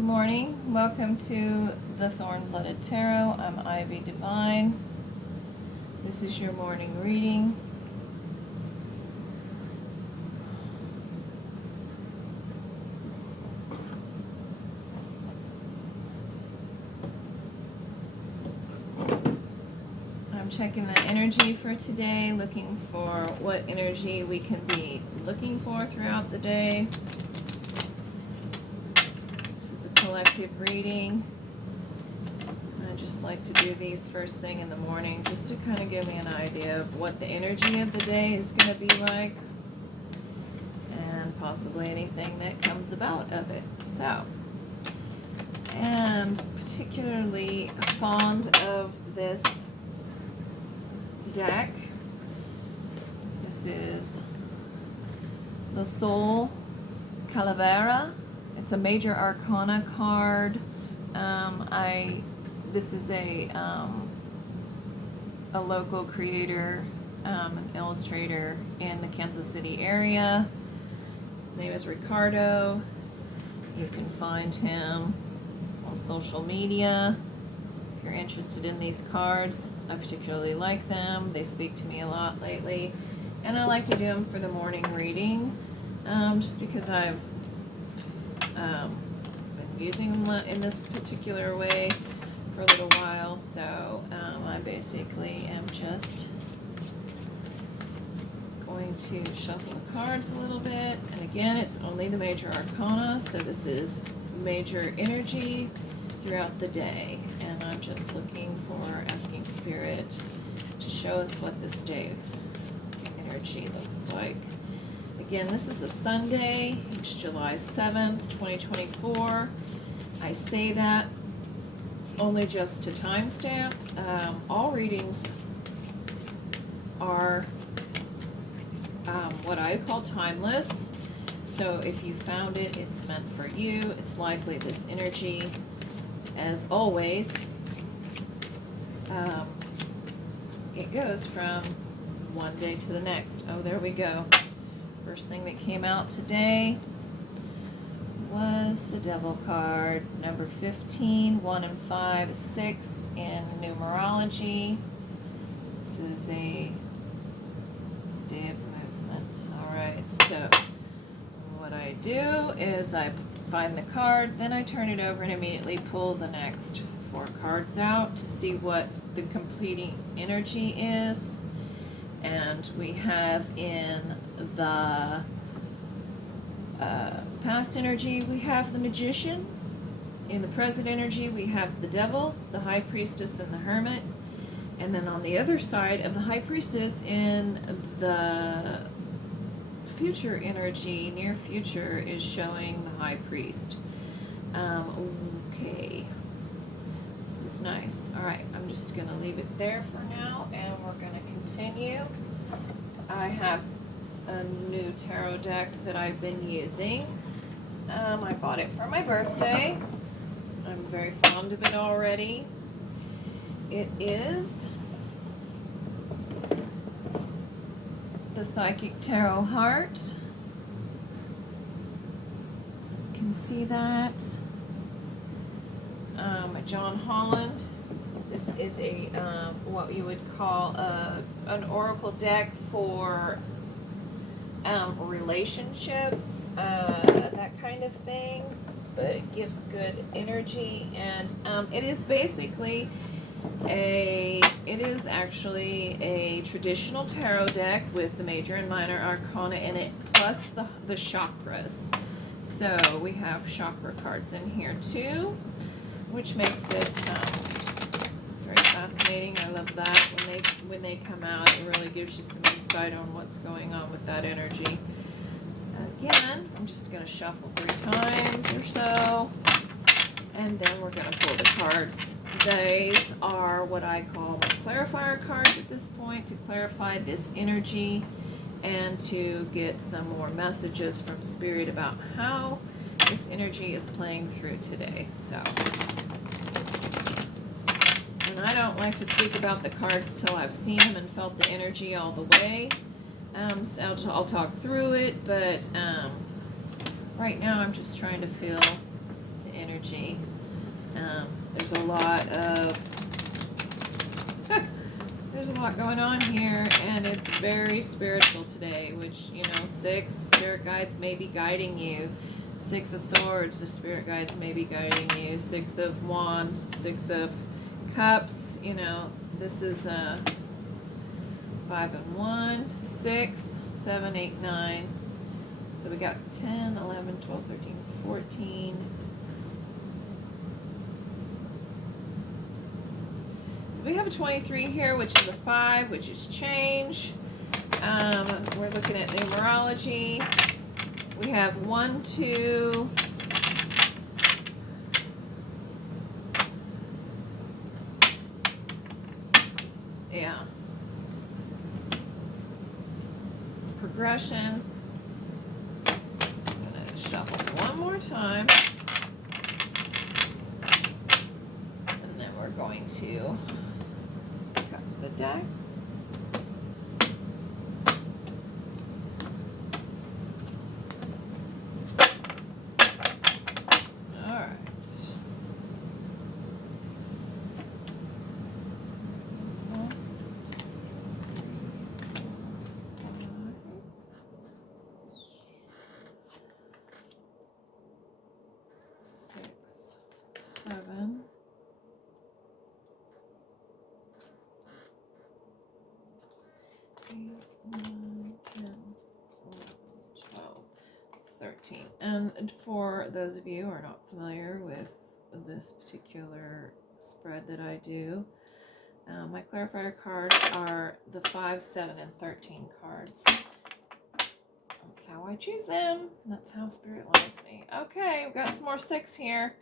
Good morning. Welcome to the Thorn-Blooded Tarot. I'm Devine. This is your morning reading. I'm checking the energy for today, looking for what energy we can be looking for throughout the day. Collective reading. I just like to do these first thing in the morning just to kind of give me an idea of what the energy of the day is going to be like and possibly anything that comes about of it. So, and particularly fond of this deck. This is the Soul Calavera. It's a major arcana card. This is a local creator, an illustrator in the Kansas City area. His name is Ricardo. You can find him on social media. If you're interested in these cards, I particularly like them. They speak to me a lot lately, and I like to do them for the morning reading, just because I've been using them in this particular way for a little while, so I basically am just going to shuffle the cards a little bit. And again, it's only the major arcana, so this is major energy throughout the day, and I'm just looking for, asking Spirit to show us what this day, this energy looks like. Again, this is a Sunday. It's July 7th, 2024. I say that only just to timestamp. All readings are what I call timeless. So if you found it, it's meant for you. It's likely this energy, as always, it goes from one day to the next. Oh, there we go. First thing that came out today was the Devil card, number 15, 1 and 5, 6 in numerology. This is a day of movement. Alright, so what I do is I find the card, then I turn it over and immediately pull the next 4 cards out to see what the completing energy is. And we have in the past energy, we have the Magician. In the present energy, we have the Devil, the High Priestess, and the Hermit. And then on the other side of the High Priestess, in the future energy, near future, is showing the High Priest. Okay. This is nice. Alright, I'm just going to leave it there for now, and we're going to continue. I have a new tarot deck that I've been using. I bought it for my birthday. I'm very fond of it already. It is the Psychic Tarot Heart. You can see that. John Holland. This is a what you would call an oracle deck for relationships, that kind of thing, but it gives good energy, and it is basically it is actually a traditional tarot deck with the major and minor arcana in it, plus the chakras. So we have chakra cards in here too, which makes it very fascinating. I love that when they come out. It really gives you some insight on what's going on with that energy. Again, I'm just going to shuffle 3 times or so, and then we're going to pull the cards. These are what I call my clarifier cards at this point, to clarify this energy and to get some more messages from Spirit about how this energy is playing through today. So, and I don't like to speak about the cards till I've seen them and felt the energy all the way. So I'll talk through it, but right now I'm just trying to feel the energy. There's a lot of there's a lot going on here, and it's very spiritual today, which, you know, 6 spirit guides may be guiding you. 6 of Swords, the spirit guides may be guiding you. 6 of Wands, 6 of Cups, you know, this is 5 and 1, 6, 7, 8, 9. So we got 10, 11, 12, 13, 14. So we have a 23 here, which is a 5, which is change. We're looking at numerology. We have 1, 2, yeah, progression. I'm gonna shuffle one more time, and then we're going to cut the deck. And for those of you who are not familiar with this particular spread that I do, my clarifier cards are the 5, 7, and 13 cards. That's how I choose them. That's how Spirit leads me. Okay, we've got some more 6 here.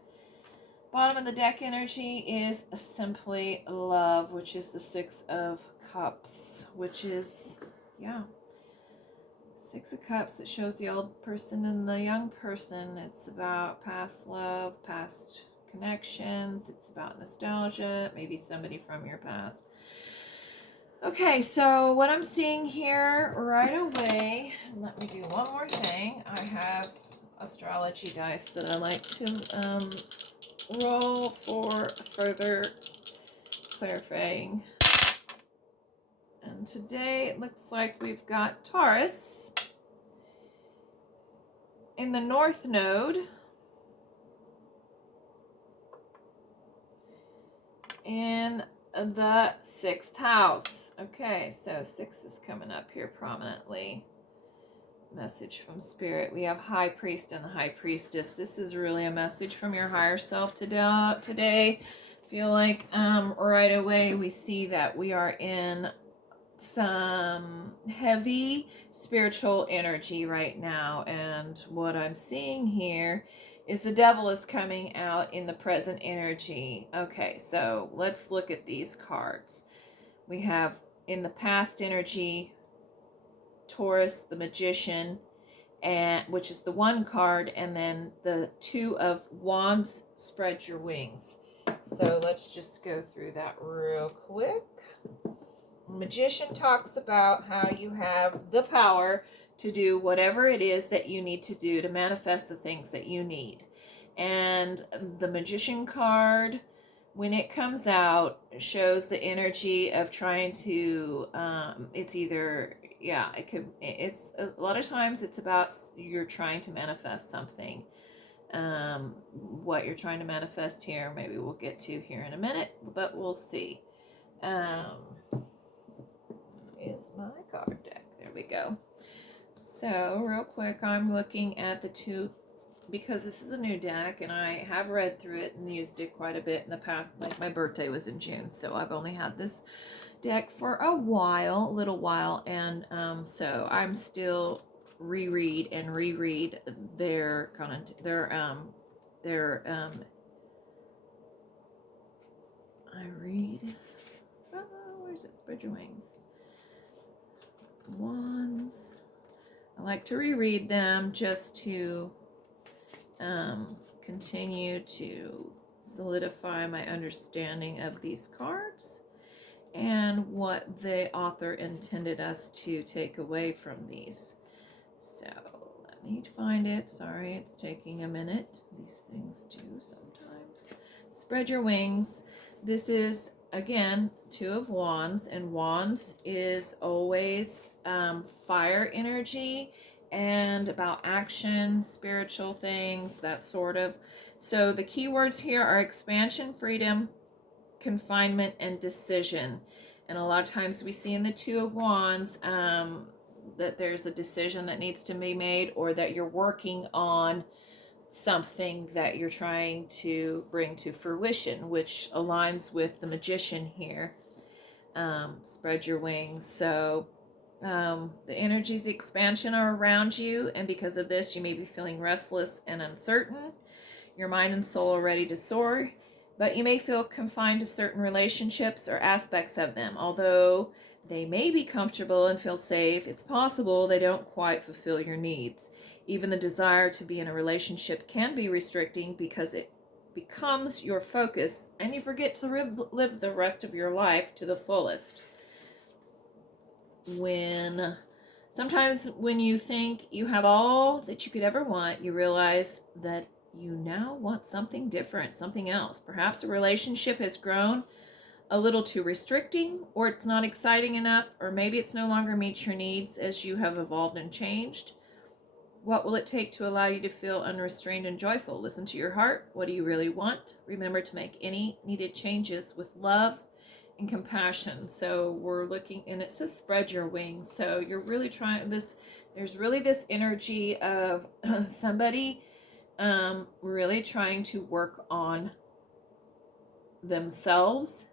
Bottom of the deck energy is simply love, which is the 6 of Cups, which is, yeah, 6 of Cups. It shows the old person and the young person. It's about past love, past connections. It's about nostalgia, maybe somebody from your past. Okay, so what I'm seeing here right away, let me do one more thing. I have astrology dice that I like to roll for further clarifying. And today it looks like we've got Taurus in the North Node, in the 6th house. Okay, so 6 is coming up here prominently. Message from Spirit. We have High Priest and the High Priestess. This is really a message from your higher self today. Feel like right away we see that we are in some heavy spiritual energy right now, and what I'm seeing here is the devil is coming out in the present energy. Okay, so let's look at these cards. We have in the past energy Taurus, the Magician, and which is the 1 card, and then the 2 of Wands, spread your wings. So let's just go through that real quick. Magician talks about how you have the power to do whatever it is that you need to do to manifest the things that you need. And the Magician card, when it comes out, shows the energy of trying to, it's either, yeah, it's a lot of times it's about you're trying to manifest something. What you're trying to manifest here, maybe we'll get to here in a minute, but we'll see. Is my card deck. There we go. So real quick, I'm looking at the 2, because this is a new deck and I have read through it and used it quite a bit in the past. Like my birthday was in June, so I've only had this deck for a little while, and so I'm still reread their I read, where's it? Spread your wings. Wands. I like to reread them just to continue to solidify my understanding of these cards and what the author intended us to take away from these. So let I need to find it. Sorry, it's taking a minute. These things do sometimes. Spread your wings. This is, again, Two of Wands, and Wands is always fire energy and about action, spiritual things, that sort of. So the keywords here are expansion, freedom, confinement, and decision. And a lot of times we see in the Two of Wands that there's a decision that needs to be made, or that you're working on something that you're trying to bring to fruition, which aligns with the Magician here. Spread your wings. So the energies of expansion are around you, and because of this, you may be feeling restless and uncertain. Your mind and soul are ready to soar, but you may feel confined to certain relationships or aspects of them. Although they may be comfortable and feel safe, it's possible they don't quite fulfill your needs. Even the desire to be in a relationship can be restricting because it becomes your focus and you forget to live the rest of your life to the fullest. Sometimes when you think you have all that you could ever want, you realize that you now want something different, something else. Perhaps a relationship has grown a little too restricting, or it's not exciting enough, or maybe it's no longer meets your needs as you have evolved and changed. What will it take to allow you to feel unrestrained and joyful? Listen to your heart. What do you really want? Remember to make any needed changes with love and compassion. So we're looking, and it says spread your wings. So you're really trying this. There's really this energy of somebody really trying to work on themselves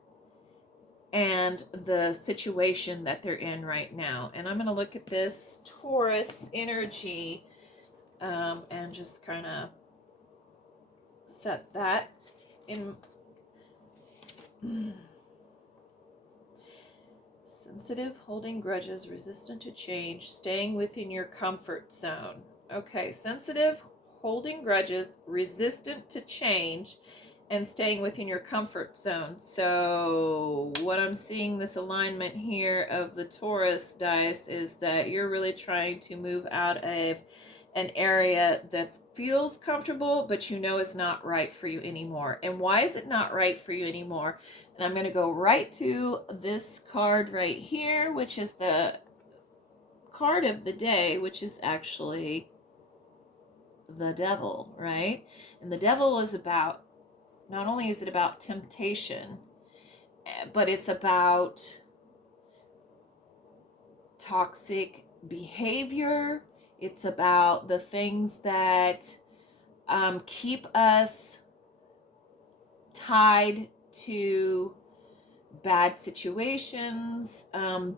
and the situation that they're in right now. And I'm going to look at this Taurus energy and just kind of set that in. Sensitive, holding grudges, resistant to change, staying within your comfort zone. Okay, sensitive, holding grudges, resistant to change, and staying within your comfort zone. So what I'm seeing, this alignment here of the Taurus dice, is that you're really trying to move out of an area that feels comfortable, but you know is not right for you anymore. And why is it not right for you anymore? And I'm going to go right to this card right here, which is the card of the day, which is actually the devil, right? And the devil is about, not only is it about temptation, but it's about toxic behavior. It's about the things that keep us tied to bad situations,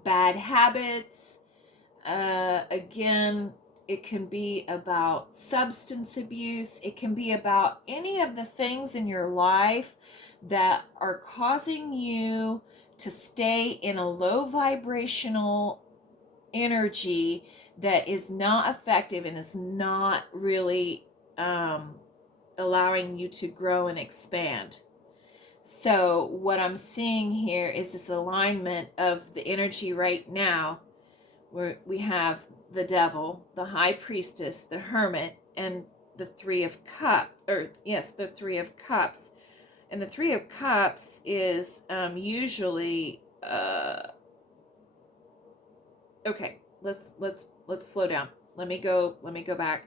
bad habits. Again, it can be about substance abuse. It can be about any of the things in your life that are causing you to stay in a low vibrational energy that is not effective and is not really allowing you to grow and expand. So what I'm seeing here is this alignment of the energy right now, where we have the devil, the high priestess, the hermit, and the Three of Cups, the Three of Cups. And the Three of Cups is usually okay, let's slow down. Let me go back.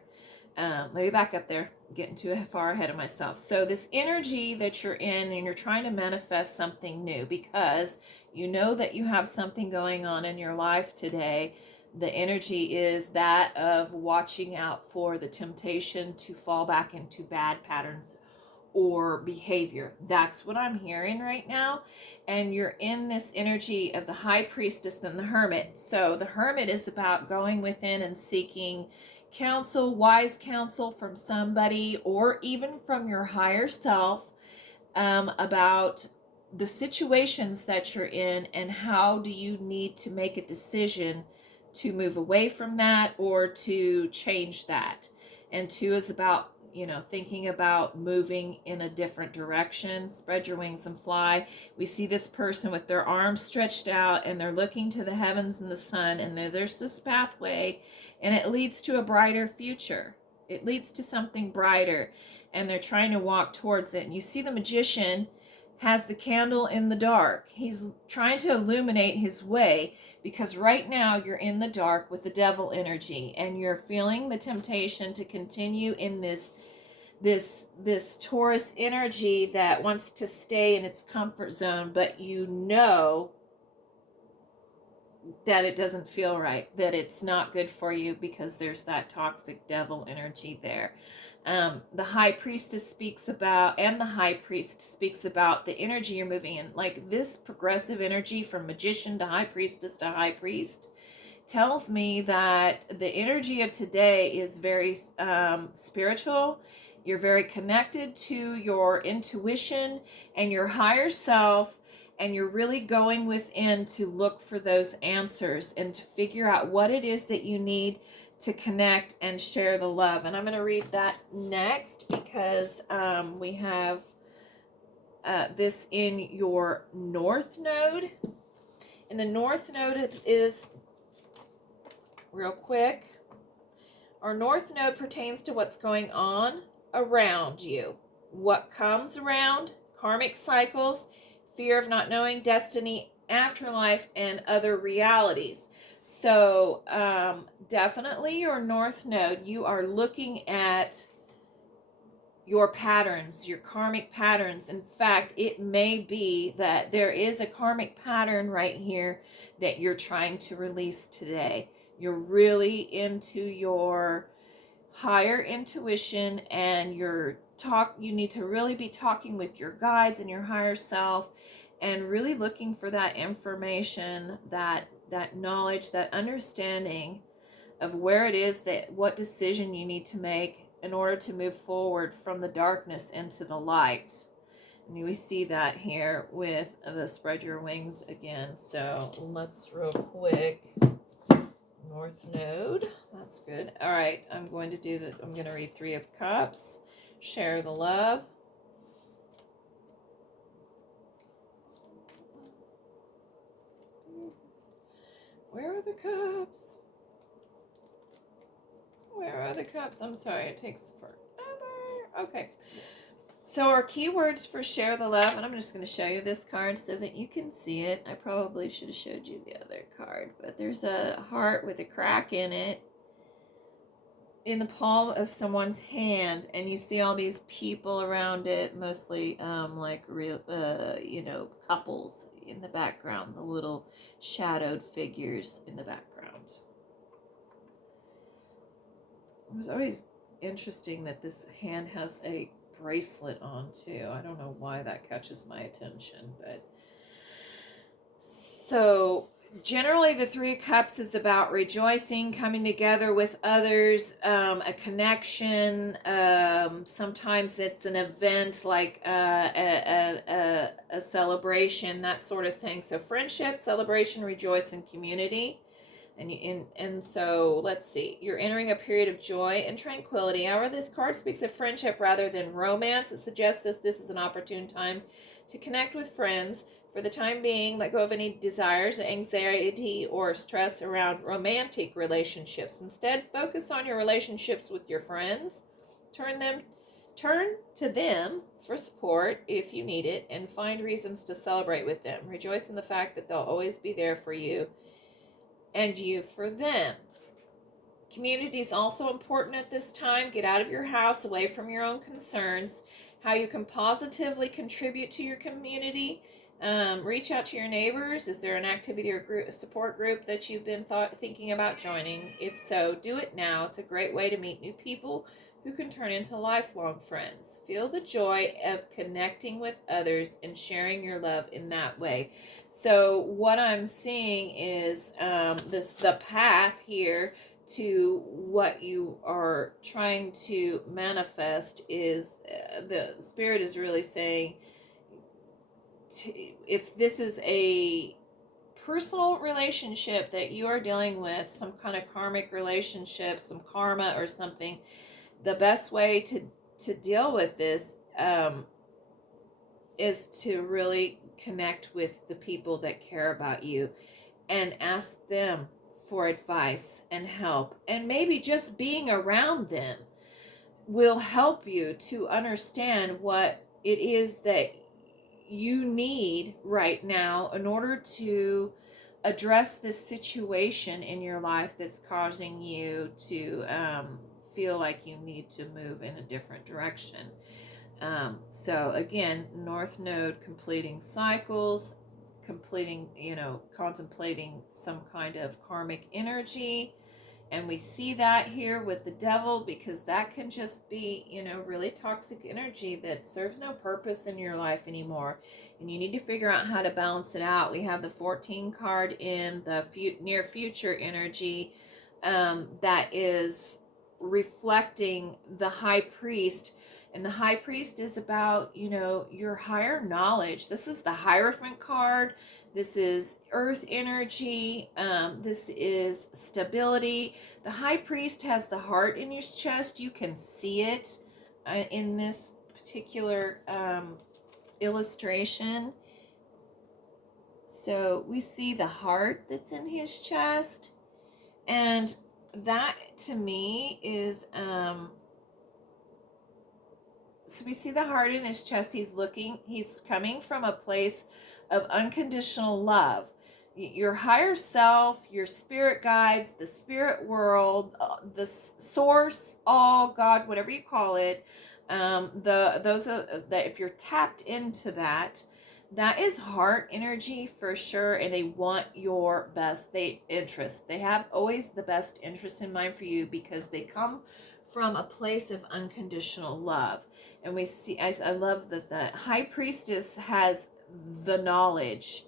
Let me back up there. I'm getting too far ahead of myself. So this energy that you're in, and you're trying to manifest something new because you know that you have something going on in your life today. The energy is that of watching out for the temptation to fall back into bad patterns or behavior. That's what I'm hearing right now. And you're in this energy of the high priestess and the hermit. So the hermit is about going within and seeking counsel, wise counsel from somebody, or even from your higher self, about the situations that you're in and how do you need to make a decision to move away from that or to change that. And two is about, thinking about moving in a different direction. Spread your wings and fly. We see this person with their arms stretched out and they're looking to the heavens and the sun, and there's this pathway, and it leads to a brighter future. It leads to something brighter, and they're trying to walk towards it. And you see the magician has the candle in the dark. He's trying to illuminate his way, because right now you're in the dark with the devil energy, and you're feeling the temptation to continue in this Taurus energy that wants to stay in its comfort zone, but you know that it doesn't feel right, that it's not good for you, because there's that toxic devil energy there. The high priestess speaks about, and the high priest speaks about the energy you're moving in. Like this progressive energy from magician to high priestess to high priest tells me that the energy of today is very spiritual. You're very connected to your intuition and your higher self, and you're really going within to look for those answers and to figure out what it is that you need to connect and share the love. And I'm going to read that next, because we have this in your North Node. And the North Node is, real quick, our North Node pertains to what's going on around you. What comes around, karmic cycles, fear of not knowing, destiny, afterlife, and other realities. So definitely your North Node, you are looking at your patterns, your karmic patterns. In fact, it may be that there is a karmic pattern right here that you're trying to release today. You're really into your higher intuition, and you need to really be talking with your guides and your higher self, and really looking for that information, that knowledge, that understanding of where it is, that what decision you need to make in order to move forward from the darkness into the light. And we see that here with the spread your wings again. So let's real quick, North Node, that's good. All right, I'm going to read Three of Cups, share the love. Where are the cups? Where are the cups? I'm sorry, it takes forever. Okay. So our keywords for share the love, and I'm just going to show you this card so that you can see it. I probably should have showed you the other card, but there's a heart with a crack in it in the palm of someone's hand, and you see all these people around it, mostly like real couples in the background, the little shadowed figures in the background. It was always interesting that this hand has a bracelet on too. I don't know why that catches my attention, but so generally the Three of Cups is about rejoicing, coming together with others, a connection. Sometimes it's an event like a celebration, that sort of thing. So friendship, celebration, rejoice, and community. And so let's see, you're entering a period of joy and tranquility. However, this card speaks of friendship rather than romance. It suggests this is an opportune time to connect with friends. For the time being, let go of any desires, anxiety, or stress around romantic relationships. Instead, focus on your relationships with your friends. Turn to them for support if you need it, and find reasons to celebrate with them. Rejoice in the fact that they'll always be there for you, and you for them. Community is also important at this time. Get out of your house, away from your own concerns. How you can positively contribute to your community. Reach out to your neighbors. Is there an activity or a support group that you've been thinking about joining? If so, do it now. It's a great way to meet new people who can turn into lifelong friends. Feel the joy of connecting with others and sharing your love in that way. So what I'm seeing is the path here to what you are trying to manifest is the Spirit is really saying, if this is a personal relationship that you are dealing with, some kind of karmic relationship, some karma or something, the best way to deal with this is to really connect with the people that care about you and ask them for advice and help. And maybe just being around them will help you to understand what it is that you need right now in order to address this situation in your life that's causing you to feel like you need to move in a different direction. So again, North Node completing cycles, completing, contemplating some kind of karmic energy. And we see that here with the devil, because that can just be, really toxic energy that serves no purpose in your life anymore. And you need to figure out how to balance it out. We have the 14 card in the near future energy that is reflecting the high priest. And the high priest is about, your higher knowledge. This is the Hierophant card. This is earth energy. This is stability. The high priest has the heart in his chest. You can see it in this particular illustration. So we see the heart that's in his chest. And that to me is... so we see the heart in his chest. He's coming from a place of unconditional love. Your higher self, your spirit guides, the spirit world, the source, all, God, whatever you call it, that if you're tapped into that, that is heart energy for sure, and they want your best interest. They have always the best interest in mind for you, because they come from a place of unconditional love. And we see, I love that the high priestess has the knowledge,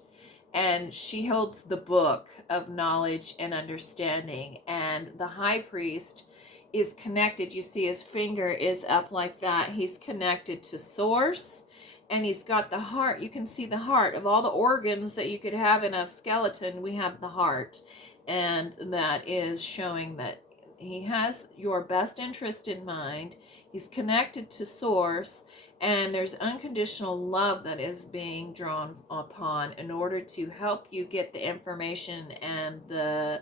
and she holds the book of knowledge and understanding. And the high priest is connected. You see his finger is up like that. He's connected to source, and he's got the heart. You can see the heart. Of all the organs that you could have in a skeleton, we have the heart. And that is showing that he has your best interest in mind. He's connected to source, and there's unconditional love that is being drawn upon in order to help you get the information and the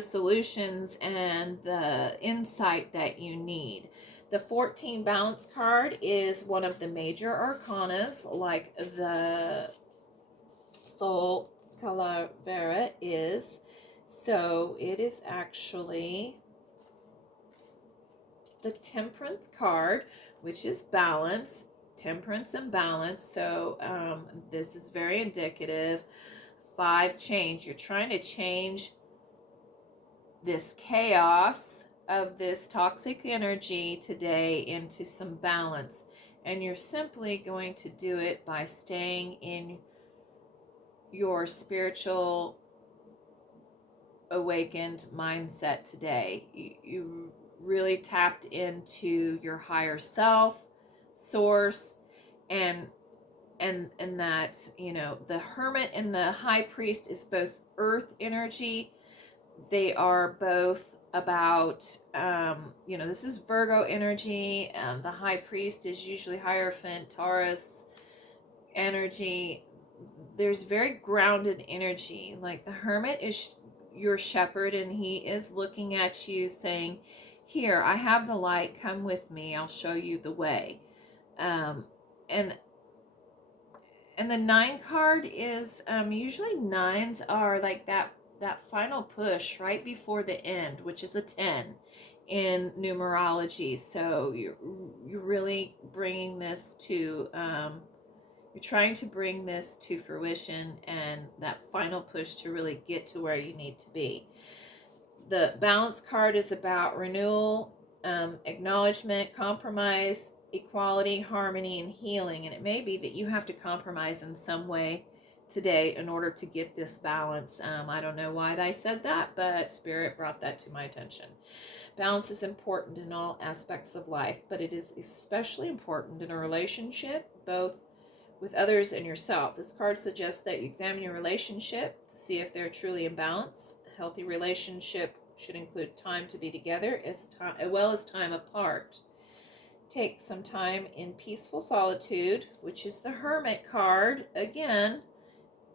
solutions and the insight that you need. The 14 balance card is one of the major arcanas, like the Sol Calavera is. So it is actually the Temperance card, which is balance, temperance and balance. So this is very indicative. 5, change. You're trying to change this chaos of this toxic energy today into some balance. And you're simply going to do it by staying in your spiritual awakened mindset today. You really tapped into your higher self, source, and that, the Hermit and the High Priest is both earth energy. They are both about, this is Virgo energy. The High Priest is usually Hierophant, Taurus energy. There's very grounded energy. Like the Hermit is your shepherd, and he is looking at you saying, here, I have the light, come with me, I'll show you the way. And the 9 card is, usually 9s are like that final push right before the end, which is a 10 in numerology. So you're really bringing this to, you're trying to bring this to fruition, and that final push to really get to where you need to be. The balance card is about renewal, acknowledgement, compromise, equality, harmony, and healing. And it may be that you have to compromise in some way today in order to get this balance. I don't know why I said that, but Spirit brought that to my attention. Balance is important in all aspects of life, but it is especially important in a relationship, both with others and yourself. This card suggests that you examine your relationship to see if they're truly in balance. A healthy relationship should include time to be together as well as time apart. Take some time in peaceful solitude, which is the Hermit card. Again,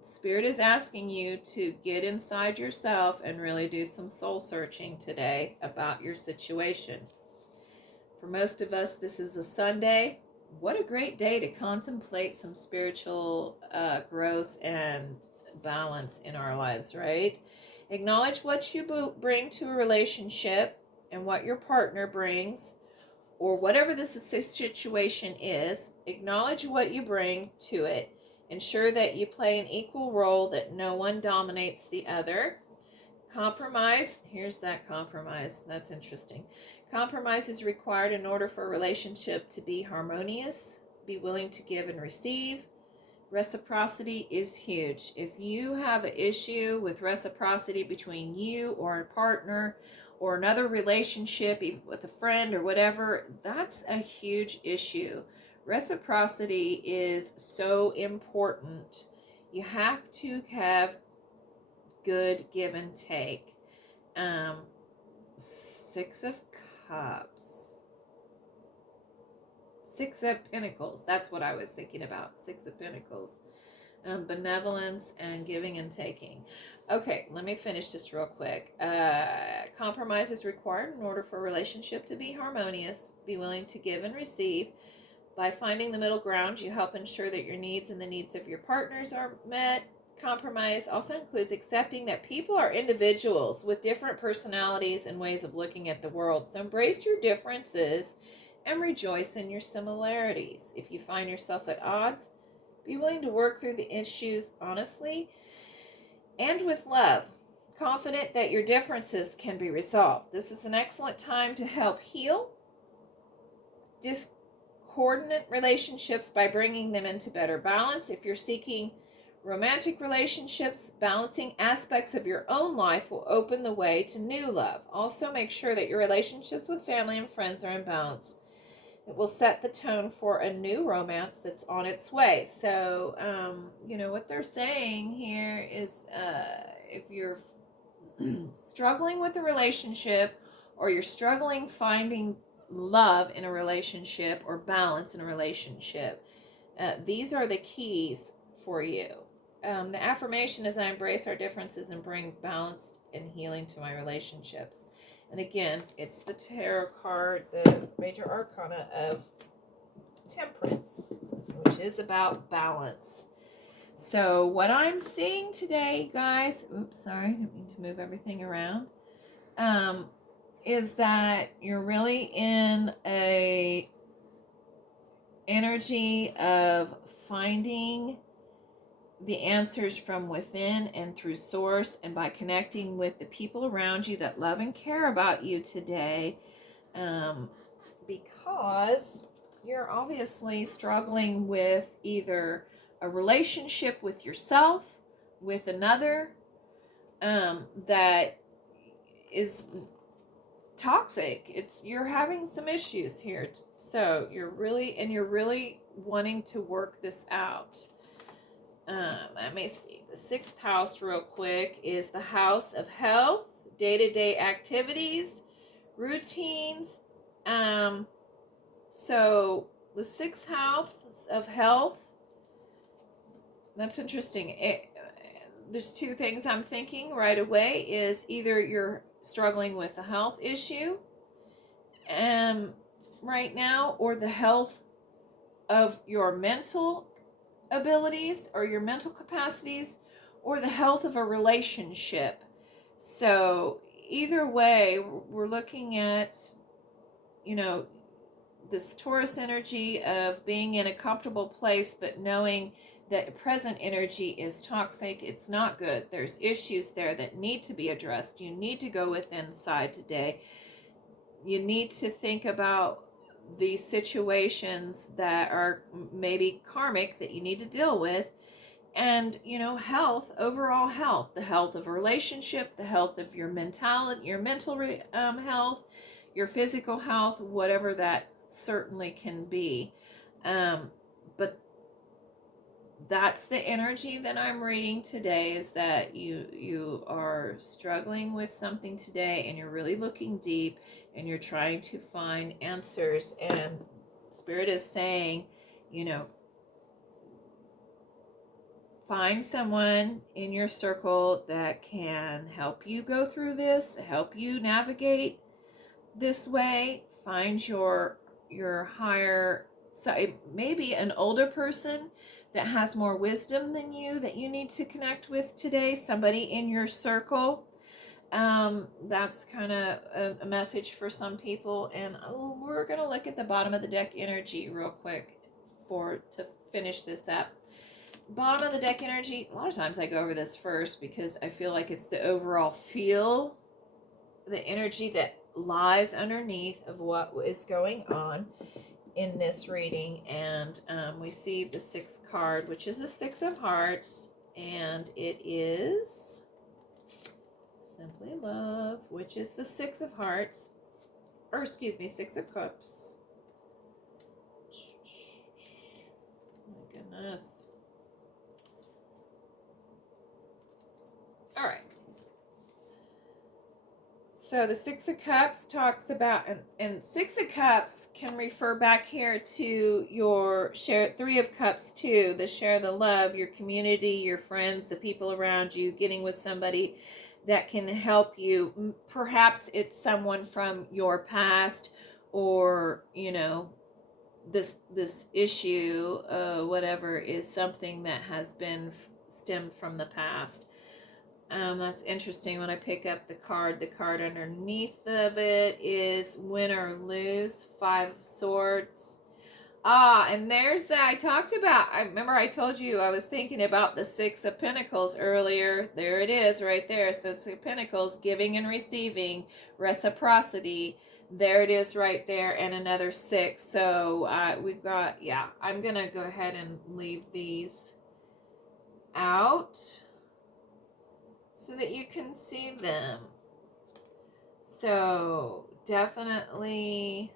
Spirit is asking you to get inside yourself and really do some soul searching today about your situation. For most of us, this is a Sunday. What a great day to contemplate some spiritual growth and balance in our lives, right? Acknowledge what you bring to a relationship and what your partner brings, or whatever this situation is. Acknowledge what you bring to it. Ensure that you play an equal role, that no one dominates the other. Compromise. Here's that compromise. That's interesting. Compromise is required in order for a relationship to be harmonious. Be willing to give and receive. Reciprocity is huge. If you have an issue with reciprocity between you or a partner or another relationship, even with a friend or whatever, that's a huge issue. Reciprocity is so important. You have to have good give and take. Six of Cups. Six of Pentacles. That's what I was thinking about. Six of Pentacles. Benevolence and giving and taking. Okay, let me finish this real quick. Compromise is required in order for a relationship to be harmonious. Be willing to give and receive. By finding the middle ground, you help ensure that your needs and the needs of your partners are met. Compromise also includes accepting that people are individuals with different personalities and ways of looking at the world. So embrace your differences and rejoice in your similarities. If you find yourself at odds, be willing to work through the issues honestly and with love, confident that your differences can be resolved. This is an excellent time to help heal discordant relationships by bringing them into better balance. If you're seeking romantic relationships, balancing aspects of your own life will open the way to new love. Also, make sure that your relationships with family and friends are in balance. It will set the tone for a new romance that's on its way. So, what they're saying here is if you're struggling with a relationship, or you're struggling finding love in a relationship or balance in a relationship, these are the keys for you. The affirmation is, I embrace our differences and bring balance and healing to my relationships. And again, it's the tarot card, the major arcana of Temperance, which is about balance. So what I'm seeing today, guys, oops, sorry, I didn't mean to move everything around, is that you're really in a energy of finding the answers from within and through source, and by connecting with the people around you that love and care about you today, because you're obviously struggling with either a relationship with yourself, with another, that is toxic. You're having some issues here. So you're really wanting to work this out. Let me see. The 6th house real quick is the house of health, day-to-day activities, routines. So the 6th house of health, that's interesting. There's two things I'm thinking right away is either you're struggling with a health issue right now, or the health of your mental abilities or your mental capacities, or the health of a relationship. So either way, we're looking at, this Taurus energy of being in a comfortable place, but knowing that present energy is toxic. It's not good. There's issues there that need to be addressed. You need to go within inside today. You need to think about these situations that are maybe karmic that you need to deal with. And, health, overall health, the health of a relationship, the health of your mentality, your mental health, your physical health, whatever that certainly can be. But that's the energy that I'm reading today, is that you are struggling with something today, and you're really looking deep, and you're trying to find answers. And Spirit is saying, find someone in your circle that can help you go through this, help you navigate this way. Find your higher side, maybe an older person that has more wisdom than you that you need to connect with today, somebody in your circle. That's kind of a message for some people. And we're going to look at the bottom of the deck energy real quick to finish this up. Bottom of the deck energy, a lot of times I go over this first because I feel like it's the overall feel, the energy that lies underneath of what is going on in this reading. And we see the 6th card, which is a 6 of Hearts, and it is simply love, which is the 6 of Hearts, or excuse me, 6 of Cups. My goodness. All right. So the 6 of Cups talks about, and 6 of Cups can refer back here to your share, 3 of Cups too, the share the love, your community, your friends, the people around you, getting with somebody that can help you. Perhaps it's someone from your past, or, you know, this issue, whatever, is something that has been stemmed from the past. That's interesting. When I pick up the card underneath of it is win or lose, 5 of Swords. And there's that I talked about. I remember I told you I was thinking about the 6 of Pentacles earlier. There it is right there. 6 of Pentacles, giving and receiving, reciprocity. There it is right there, and another 6. So we've got, yeah, I'm going to go ahead and leave these out so that you can see them. So definitely,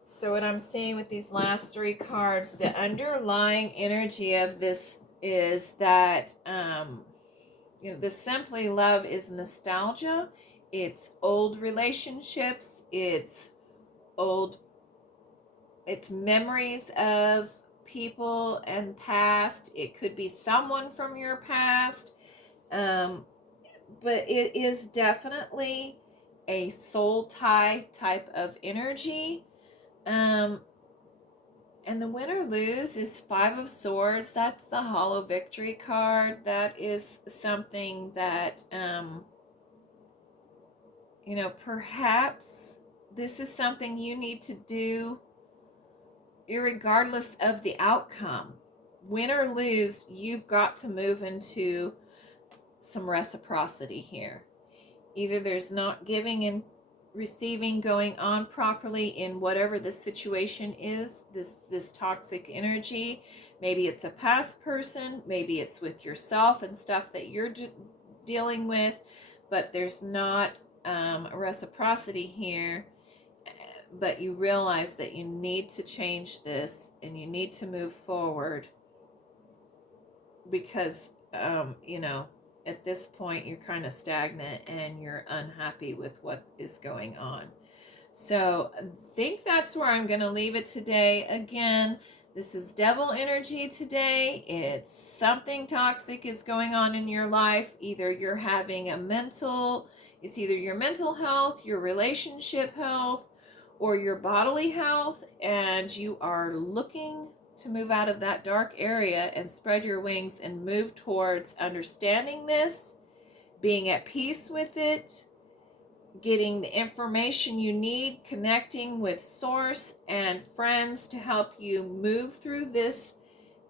so what I'm seeing with these last 3 cards, the underlying energy of this is that you know, the simply love is nostalgia. It's old relationships, it's memories of people and past. It could be someone from your past. But it is definitely a soul tie type of energy. And the win or lose is 5 of Swords. That's the hollow victory card. That is something that, you know, perhaps this is something you need to do irregardless of the outcome. Win or lose, you've got to move into some reciprocity here. Either there's not giving and receiving going on properly in whatever the situation is, this toxic energy. Maybe it's a past person, maybe it's with yourself and stuff that you're dealing with, but there's not reciprocity here. But you realize that you need to change this and you need to move forward because, you know, at this point you're kind of stagnant and you're unhappy with what is going on. So I think that's where I'm going to leave it today. Again, this is devil energy today. It's something toxic is going on in your life. Either you're having it's either your mental health, your relationship health, or your bodily health, and you are looking to move out of that dark area and spread your wings and move towards understanding this, being at peace with it, getting the information you need, connecting with source and friends to help you move through this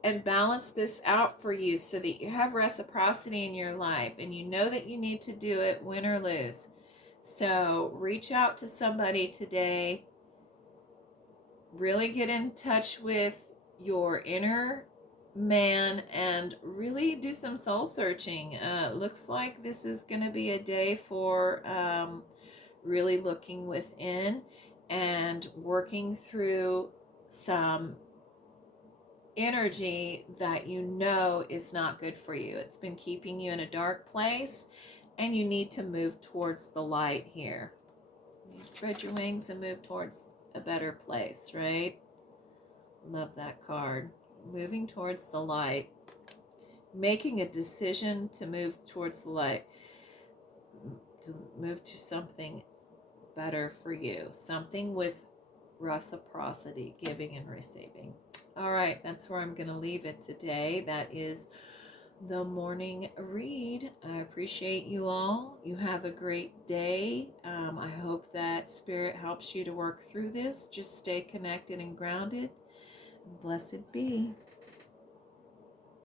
and balance this out for you so that you have reciprocity in your life and you know that you need to do it, win or lose. So reach out to somebody today. Really get in touch with your inner man and really do some soul searching. Looks like this is going to be a day for really looking within and working through some energy that you know is not good for you. It's been keeping you in a dark place and you need to move towards the light here. You spread your wings and move towards a better place, right? Love that card. Moving towards the light. Making a decision to move towards the light. To move to something better for you. Something with reciprocity, giving and receiving. All right, that's where I'm going to leave it today. That is the morning read. I appreciate you all. You have a great day. I hope that Spirit helps you to work through this. Just stay connected and grounded. Blessed be.